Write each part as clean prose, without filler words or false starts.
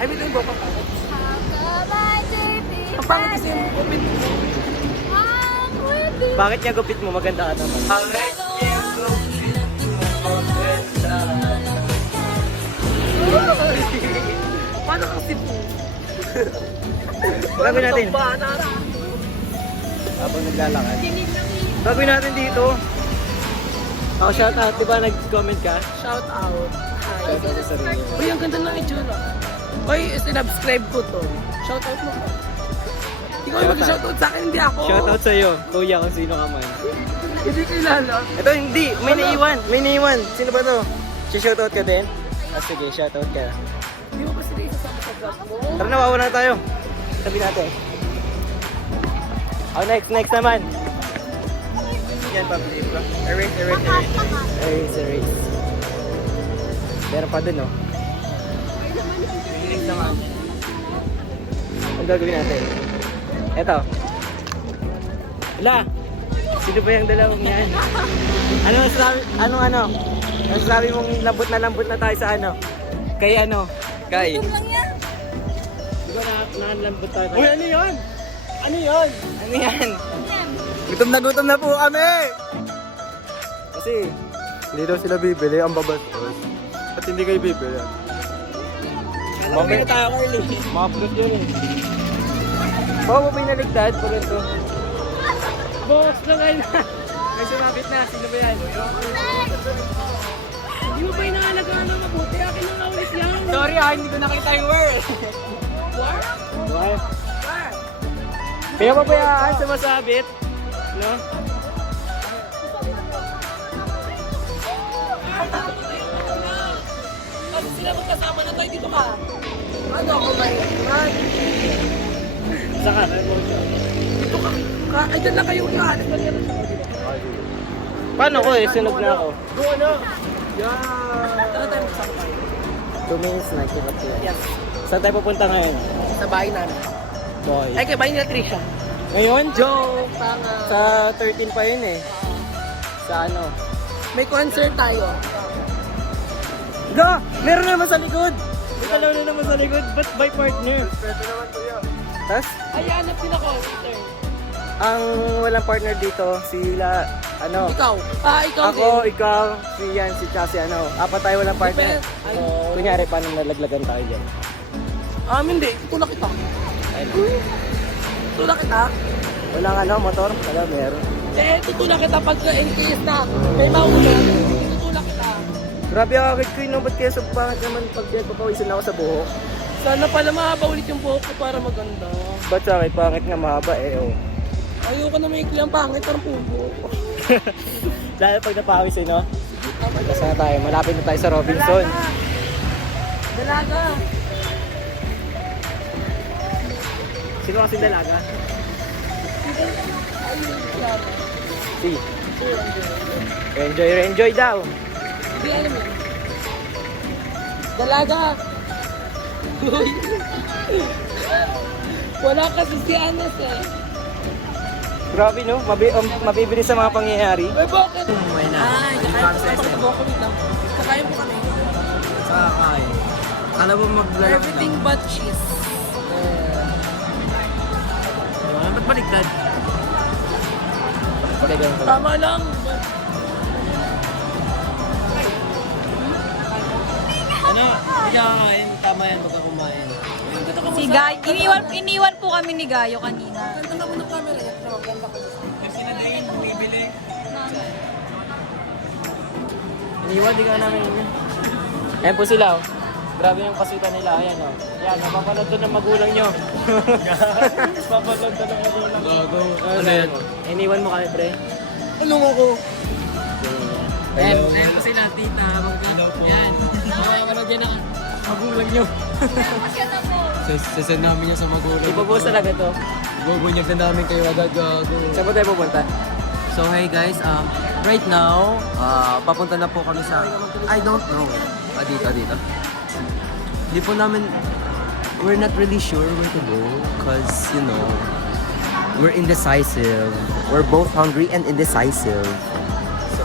Ay, bito yung boko. Ang pangit kasi yung gupit mo. Bakit niya gupit mo? Maganda ka naman. Paano kang sipo? Gagawin natin. Habang naglalakad. Gagawin natin dito. Ako shout out. Diba nag-comment ka? Shout out. Shout out sa sarili. Uy, ang ganda ng itsura. Uy, sinubscribe ko to. Shout out mo ko. Ikaw yung mag-shout out sa akin, hindi ako. Shout out sa'yo. Kuya kung sino ka man. Hindi kilala. Ito hindi. May naiwan. May naiwan. Sino ba to? Si-shout out ka din? Ah, sige. Shout out ka. Hindi mo ba sila isasama sa vlog mo? Tara na, wawa na tayo. Sabi natin. Oh, next naman. Yan, pabilis ba? Erase. Meron pa dun, oh. Next naman. Ang gagawin natin? Eto. Wala. Sino ba yung dalawang yan? Ano sabi mong lambot na tayo sa ano? Kay ano? Kay? Di ba nakalambot tayo? Uy, ano yun? Ano yan? Gutom na po kami! Kasi, Hindi daw sila bibili, ang babastos. At hindi kayo bibili. mamaya na tayo, Carly. Mapulot yun eh. Baka mo ba yung naligtad? Puro ito. Boss na ngayon na. May sumabit na. Sino ba yan? Hindi mo ba inaalagaan ng mabuti? Akin ang naulit yan. Sorry hindi ko nakita yung word. What? Kaya pabayaan sa masabit. No? Kasi sila magkasama na tayo dito ka. Ano ako ba yun? Saka, Dito ka. Ay, dyan lang kayo yan. paano ko eh? Sunog na ako. Doon na. Yan. Ano tayo magsama tayo? 2 minutes na, kirap ko. Yes. Saan tayo pupunta ngayon? Sa bahay namin. Boy. Ay, kay bahay nila Trisha. Ngayon? Joke. Tanga. Sa 13 pa yun eh. Sa ano? May concert tayo. Ga! Meron naman sa likod! May kalaw na naman sa likod. Ba't by partner? Pwede naman to yan. Tas, Ay, hanap din ako. Peter. ang walang partner dito, sila, ano? Ikaw. Ikaw Ako, din. ikaw, si Yan, si Cha, si ano. Apat tayo walang partner. Depende. Ay. Kunyari, paano nalaglagan tayo dyan? Hindi. Tutulak kita. Ayun. Tutulak kita. Walang ano, motor? Wala, meron. Tutulak kita pagka in case na may mauna. Tutulak kita. Grabe ang akit ko yun, no? Ba't kaya sa pangit naman pag papawisan ako sa buhok? Sana pala mahaba ulit yung buhok ko para maganda. Ba't sa akin, pangit nga mahaba eh, oh. Ayoko na may ikli ang pangit, parang pupo. Lalo pag napawis eh, no? Magkas na tayo, malapit na tayo sa Robinson. Dalaga. Sino kasi dalaga? Si. Enjoy daw. Hindi alam yun. Dalaga. Uy. Wala kasi si Anas eh. Grabe no, mabibili sa mga pangyayari. Uy, bakit? May na. Ay, kakain po sa buhok lang. Kakain po kami. Sakay. Alam mo maglalaki Everything but cheese. Ba't baligtad? Tama lang. Ano? Hindi nakakain. Tama yan, baka kumain. Si Gayo, iniwan po kami ni Gayo kanina. Ganda naman ng camera niya. Ganda ko. Kasi na din, bumibili. Iniwan, di ka namin yun. Ayan po sila, oh. Grabe yung kasutan nila. Ayan, oh. Ayan, napapanood to ng magulang nyo. Napapanood to ng magulang nyo. Ano yan? Iniwan mo kami, pre. Anong ako? Ayan po sila, tita. Ayan. Napapanood yan ang magulang nyo. Sasend namin yan sa magulang. Ipabuhos talaga to. Bubunyag na namin kayo agad gago. Saan po tayo pupunta? So hey guys, right now, papunta na po kami sa, I don't know, dito. Hindi po namin, we're not really sure where to go, cause you know, we're indecisive. We're both hungry and indecisive. So,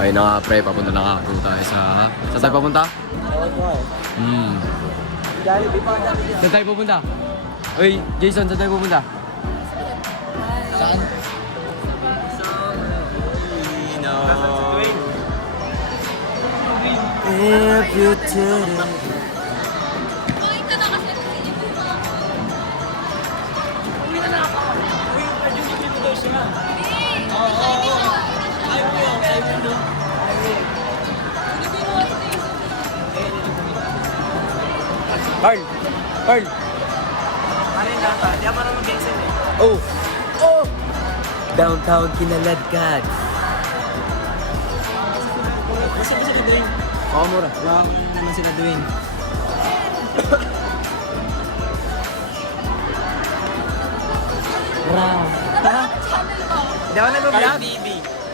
Ay na nga pre, papunta na nga po tayo sa... Saan tayo papunta? Ewan ko eh. Jollibee pa, Jollibee. Saan tayo pupunta? Uy, Jason, saan tayo pupunta? Saan? If you didn't. Carl! Carl! Ano yung data? Di ako marunong mag-exit eh. Oh! Oh! Downtown Kinaladkad. Basta ba sila Dwayne? Oo, mura. Wala ko naman sila Dwayne. Wow. Hindi ako nag-vlog. TV.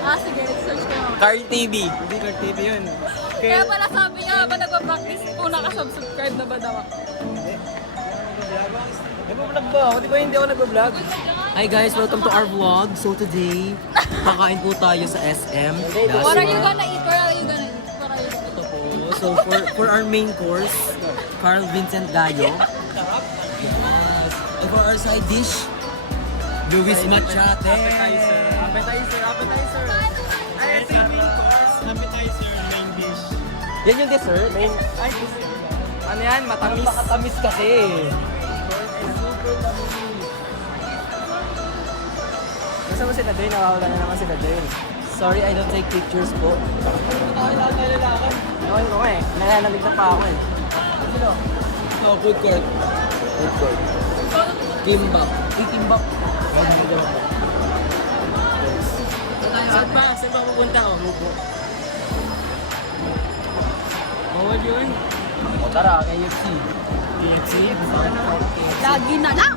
Ah, sige, search ko. Carl TV. Hindi Carl TV yun. Kaya pala sabi niya, ba nagpa-practice po, nakasubscribe na ba daw ako? Nag-vlog ba ako? Di ba hindi ako nag-vlog? Hi guys, welcome to our vlog. So today, kakain po tayo sa SM. What are you gonna eat? What are you gonna eat? What are you gonna eat? Ito po. So for our main course, Carl Vincent Gallo. And for our side dish, Luis Machate. Appetizer. Ay, ito yung main course. Appetizer, main dish. Yan yung dessert? Ay, ano yan? Matamis. Makatamis kasi. Basta ba sila Dwayne? Nawawala na naman sila Dwayne. Sorry, I don't take pictures po. Ewan ko nga eh. Nananalig na pa ako eh. Oh, food court. Food court. Kimbap. Kimbap. Saan ba? Saan ba pupunta ko? Bawal yun. O tara, KFC. KFC? Lagi na lang!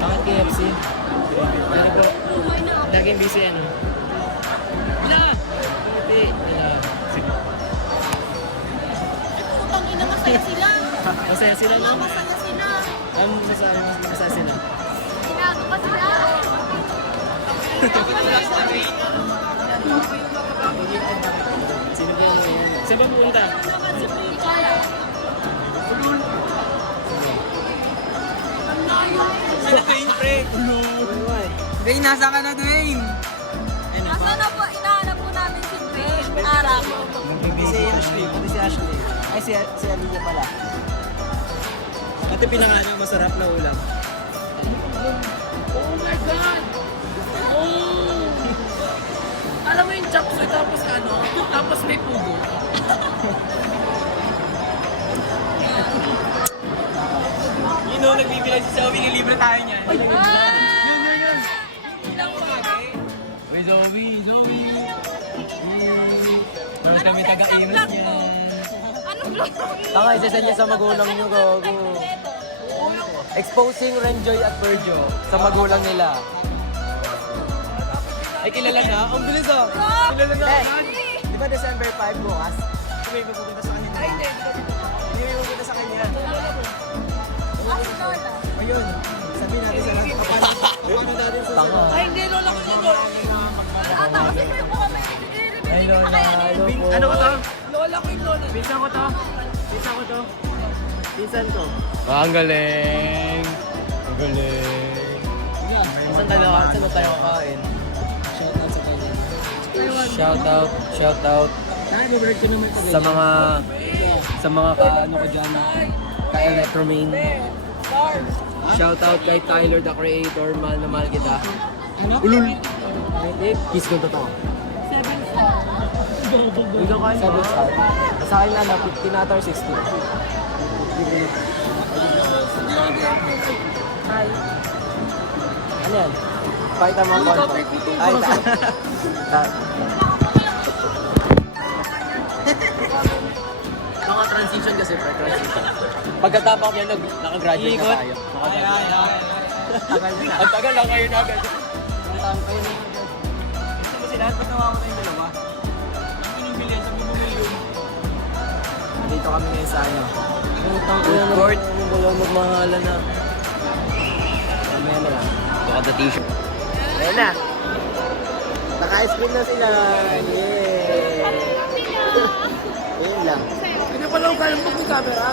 Bakit KFC? Laging busy yan. Wala! Hindi. Putang ina, masaya sila. Masaya sila no? Masaya sila. Ano masasabi mo masaya sila? Tinago pa sila. Sino ba yun? Saan ba pupunta? Sino Dwayne, pre? Dwayne, nasa ka na, Dwayne? Asa na po, inahanap po namin si Dwayne. Arang. Si Ashley. Pati si Ashley. Ay, si Alina pala. Ito pinangalan masarap na ulam. Oh my God! Oh! Alam mo yung chop suey tapos ano? Tapos may pugo. You know, nagbibilang si Zoe, nilibre tayo niyan. Yun. Uy, Zoe. Tapos kami taga-Amos niya. Ano vlog? Tanga, isa niya sa magulang niyo, gogo. Exposing Renjoy at Virgio sa magulang nila. Ay, kilala na? Ang bilis ah! Kilala na! Di ba December 5 bukas? May pupunta sa kanila. Ay, hindi. Hindi may pupunta sa kanya. Ayun. Sabihin natin sa lahat. Paano natin sa Tanga. Ay, hindi, lola ko yun. Ata, kasi kayo po kami. Ay, Lola. Ano ko to? Lola ko yung lola. Pinsan ko to. Pinsan ko. Ang galing. Ang galing. Saan tayo kakain? Shoutout sa kanya. Shout out Nag-vlog ko naman ito. sa mga kaano ko dyan na ka-electromain. Shout out kay Tyler the Creator, mahal na mahal kita. Ulul! Kiss ko to. 7 star. Ikaw kain 7 star. Sa akin ano, 15 out of 16. Ano yan? Pakita mo ang konto. Ay, mga transition kasi, transition. Pagkatapos yan, nakagraduate na tayo. Ang tagal lang ngayon agad. Gusto mo sila? Ba't nawawala yung dalawa? Ang pinibili yan, sabi mo million. Dito kami ngayon sa ano. Food court. Wala magmahalan na. Mamaya na lang. Baka the t-shirt. Ayan na. Naka-ice cream na sila. Yay! Ayun lang. Hindi pala ako galing pag may camera.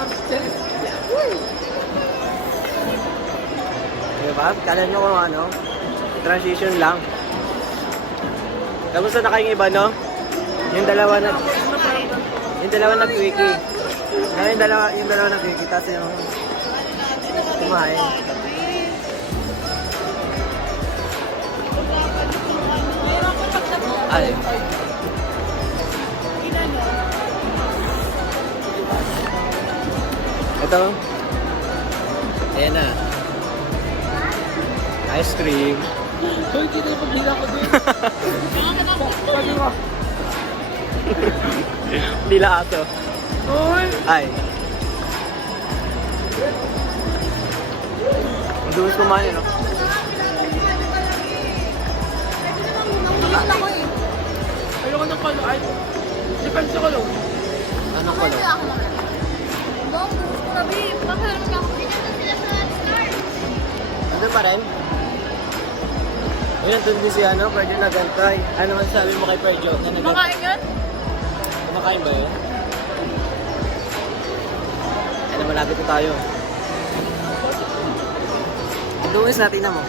Diba? Kala nyo kung ano? Transition lang. Tapos na kayong iba, no? Yung dalawa nag-wiki. Yung dalawa nag-wiki. Tapos yung kumain. Ay. Ito. Ayan na. Ice cream. Hoy, hindi na pagbila ko din. Pwede mo. Dila ato. Hoy! Ay. Dumis kumain, no? Ayoko ng kalo. Ay, depende sa kalo. Anong kolor? Andun pa rin? Yun, nandun din si ano, Perjo nagantay. Ano man sabi mo kay Perjo? Na nagantay? Makain yan? Kumakain ba yun? Ano, malapit na tayo. Luwis natin na mo.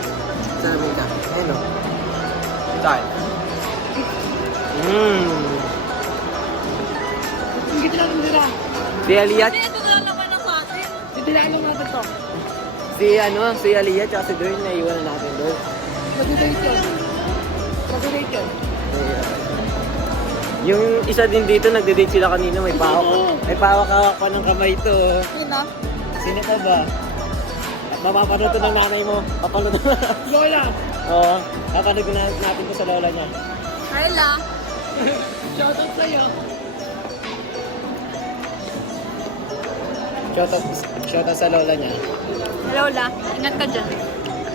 Sa namin ka. Ayun o. Tayo. Hindi tinanong nila. Si Aliyah, Hindi, ito na naman ang sa atin. Hindi tinanong natin to. si Aliyah tsaka si Dorn, naiwan na natin doon. Mag-date yun. Mag-date yun. Yung isa din dito, nagde-date sila kanina, may pawak-hawak pa ng kamay to. Sino? Sino ka ba? Mapapanood to ng nanay mo. Papanood na. Lola! Oo, papanood natin to sa lola niya. Carla. Shoutout sa'yo. Shoutout sa lola niya. Hello, La. Ingat ka dyan.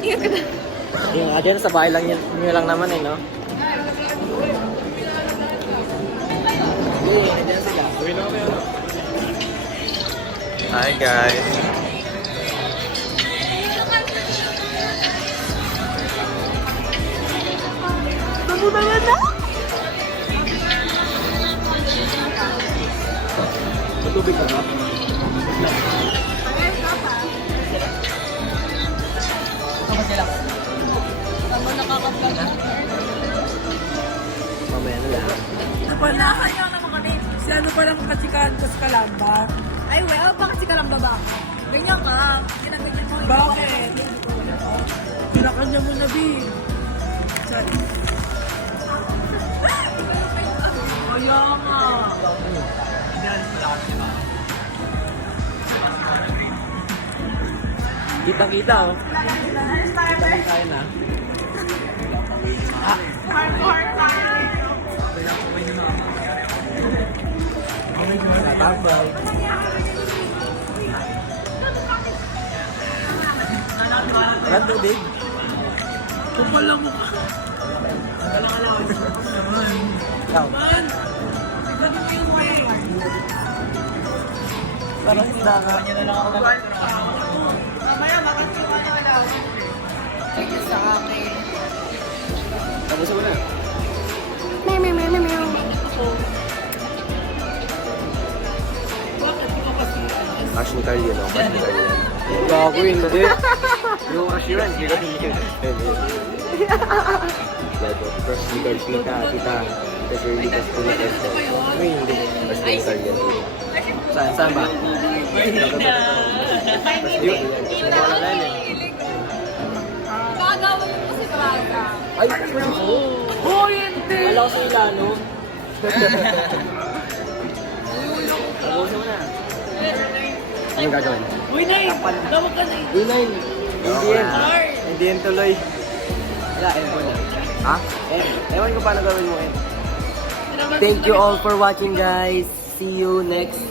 Ingat ka dyan. Yung dyan sa bahay lang niyo lang naman no? Dyan sila. Hi guys. Matubig ka ba? Ano nakaka-vlog? Mamaya na lang. Ano pala? Si ano palang katsikaan ko sa Kalamba? Ay, well, bakit si Kalamba ba? Ganyan ka. Ginagagyan mo. Bakit? Pinakanya mo na, B. Sorry. Kaya nga. Kitang-kita oh. Kita-kita na. Natambay. Walang tubig. Kupal lang mukha. Ikaw. Man! Tignan mo yung way. Parang isda ka. Mamaya, makasuha na ka daw. Sige sa akin. Tapos mo na. Bakit? Di ko kasi. Cash ni Carly, no? Cash ni Carly. Gago hindi. Yung assurance, hindi ko Lado. Cash ni Carly, kita. Kasi hindi ka po na ito. Ay, hindi. Cash ni Carly. Saan ba? Yun. Wala na yun eh. Gagawin mo si Braga. Ay! Oh, hindi! Wala ko sa ilano. Tapusin mo na. Anong gagawin? Uy, Nay! Tawag ka, Nay! Inay! Hindi yan. Ay! Hindi yan tuloy. Wala, ewan ko na. Ha? Ewan ko paano gawin mo eh. Thank you all for watching guys. See you next